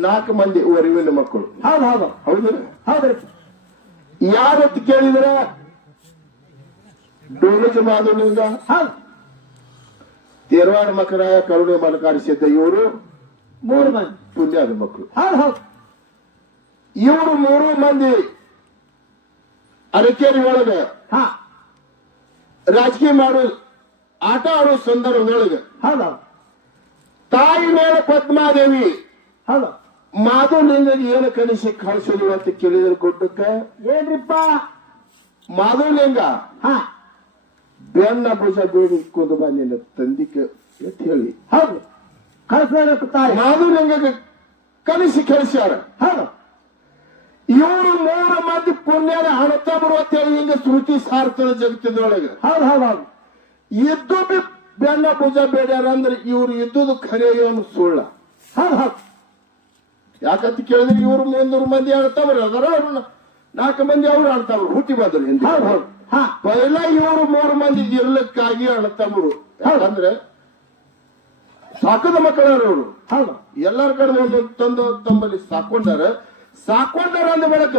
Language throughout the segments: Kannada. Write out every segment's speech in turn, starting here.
ನಾಲ್ಕು ಮಂದಿ ಒರಿವಿನ ಮಕ್ಕಳು. ಹೌದು ಹೌದು. ಹೌದ್ರಿ ಹೌದ್ರಿ ಯಾರತ್ ಕೇಳಿದ್ರ? ಡೋಲಜ ಮಾಧವಲಿಂಗ ಹೌದು. ತೇರವಾಡ ಮಕರಾಯ ಕರುಣೆ ಮನಕಾರಿಸಿದ್ದ ಇವರು ಮೂರು ಮಂದಿ. ಪುಣ್ಯದ ಮಕ್ಕಳು. ಇವರು ಮೂರು ಮಂದಿ ಅರಕೇರಿ ಒಳಗೆ. ಹಾ. ರಾಜಕೀಯ ಮಾಡೋ ಆಟ ಆಡೋ ಸಂದರ್ಭದೊಳಗೆ ತಾಯಿ ಮೇಲೆ ಪದ್ಮಾದೇವಿ. ಹೌದು. ಮಾಧವಲಿಂಗಗೆ ಏನು ಕಲಿಸಿ ಕಳಿಸಿದ್ರು ಅಂತ ಕೇಳಿದ್ರು ಕೊಟ್ಟಕ್ಕ ಏನ್ರಿಪ್ಪ? ಮಾಧವಲಿಂಗ ಹಾ. ಬೆನ್ನ ಭುಜ ಬೇಡಿ ಕುಂದು ಬಾ ನಿನ್ನ ತಂದಿಕೆ ಅಂತ ಹೇಳಿ. ಹೌದು. ಕಳಿಸ್ಬೇಕು ತಾಯಿ? ಮಾಧವಲಿಂಗಗೆ ಕಲಿಸಿ ಕಳಿಸ್ಯಾರ ಹೌದು. ಇವರು ಮೂರು ಮಂದಿ ಪುಣ್ಯದ ಹಣತ ಬರುವ ಹೇಳಿ ಹಿಂಗ ಶ್ರುತಿ ಸಾರ್ತದ ಜಗತ್ತಿನೊಳಗೆ. ಹೌದು ಹೌದು ಹೌದು. ಇದ್ದು ಬೆನ್ನ ಭುಜ ಬೇಡ್ಯಾರ ಅಂದ್ರೆ ಇವ್ರು ಇದ್ದುದು ಖರೆ ಏನು ಸುಳ್ಳ. ಹೌದು ಹೌದು. ಯಾಕಂತ ಕೇಳಿದ್ರೆ ಇವ್ರು ಮುನ್ನೂರು ಮಂದಿ ಆಡ್ತಾವ್ರ ಅದರ ಅವ್ರು ನಾಲ್ಕು ಮಂದಿ ಅವ್ರು ಆಡ್ತಾವ್ರು ಹುಟ್ಟಿ ಬಂದ್ರು ಹಿಂದೆ. ಪೈಲ ಇವರು ಮೂರು ಮಂದಿ ಇರ್ಲಿಕ್ಕಾಗಿ ಆಡ್ತಾವ್ರು. ಯಾಕಂದ್ರೆ ಸಾಕದ ಮಕ್ಕಳವ್ರು ಅವರು ಎಲ್ಲರ ಕಡೆ ಒಂದು ತಂದು ತಮ್ಮಲ್ಲಿ ಸಾಕೊಂಡಾರ. ಸಾಕೊಂಡಾರ ಅಂದ ಬೆಳಕ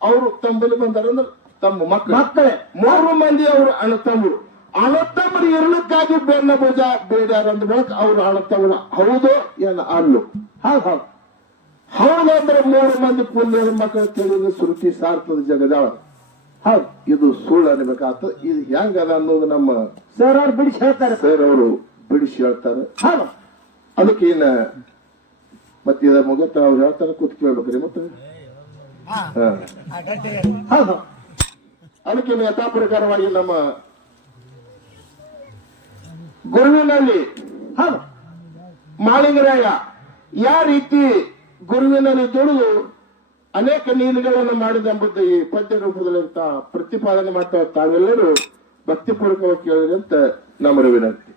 ಅವರು ತಮ್ಮಲ್ಲಿ ಬಂದಾರ ಅಂದ್ರೆ ತಮ್ಮ ಮಕ್ಕಳು. ಮಕ್ಕಳೇ. ಮೂರು ಮಂದಿ ಅವರು ಅಣ್ಣತಮ್ಮರು ಅಣ್ಣತಮ್ಮರು ಇರ್ಲಿಕ್ಕಾಗಿ ಬೆನ್ನ ಬೋಜ ಬೇಡ್ಯಾರ ಅಂದ ಬೆಳಕ ಅವ್ರು ಅಣ್ಣತಮ್ಮರು ಹೌದು ಏನ ಅಲ್ಲು ಹೌದು ಹೌದು. ಹೌದಂದ್ರೆ ಮೂರು ಮಂದಿ ಪುಣ್ಯದ ಮಕ್ಕಳ ತಿಳಿದು ಶ್ರುತಿ ಸಾರ್ಥದ ಜಗದಾಳ. ಹೌದು ಇದು ಸುಳ್ಳು ಅನ್ಬೇಕಾಗ್ತದ ಇದು ಹೆಂಗದ ಅನ್ನೋದು ನಮ್ಮ ಸರ್ ಅವ್ರು ಬಿಡಿಸಿ ಹೇಳ್ತಾರೆ. ಸರ್ ಅವರು ಬಿಡಿಸಿ ಹೇಳ್ತಾರೆ. ಹೌದು. ಅದಕ್ಕೆ ಇನ್ನ ಮತ್ತೆ ಇದ ಮುಗತ್ತ ಅವ್ರು ಹೇಳ್ತಾರೆ ಕೂತ್ ಕೇಳ್ಬೇಕ್ರಿ ಮತ್ತೆ. ಹಾ. ಹೌದು. ಅದಕ್ಕೆ ಯಥಾ ಪ್ರಕಾರವಾಗಿ ನಮ್ಮ ಗುರುವಿನಲ್ಲಿ ಹೌದು. ಮಾಳಿಂಗರಾಯ ಯಾವ ರೀತಿ ಗುರುವಿನಲ್ಲಿ ದುಡಿದು ಅನೇಕ ನೀತಿಗಳನ್ನು ಮಾಡಿದೆಂಬುದು ಈ ಪದ್ಯ ರೂಪದಲ್ಲಿ ಪ್ರತಿಪಾದನೆ ಮಾಡ್ತಾ ತಾವೆಲ್ಲರೂ ಭಕ್ತಿಪೂರ್ವಕವಾಗಿ ಕೇಳಿದಂತೆ ನಮ್ಮ ವಿನಂತಿ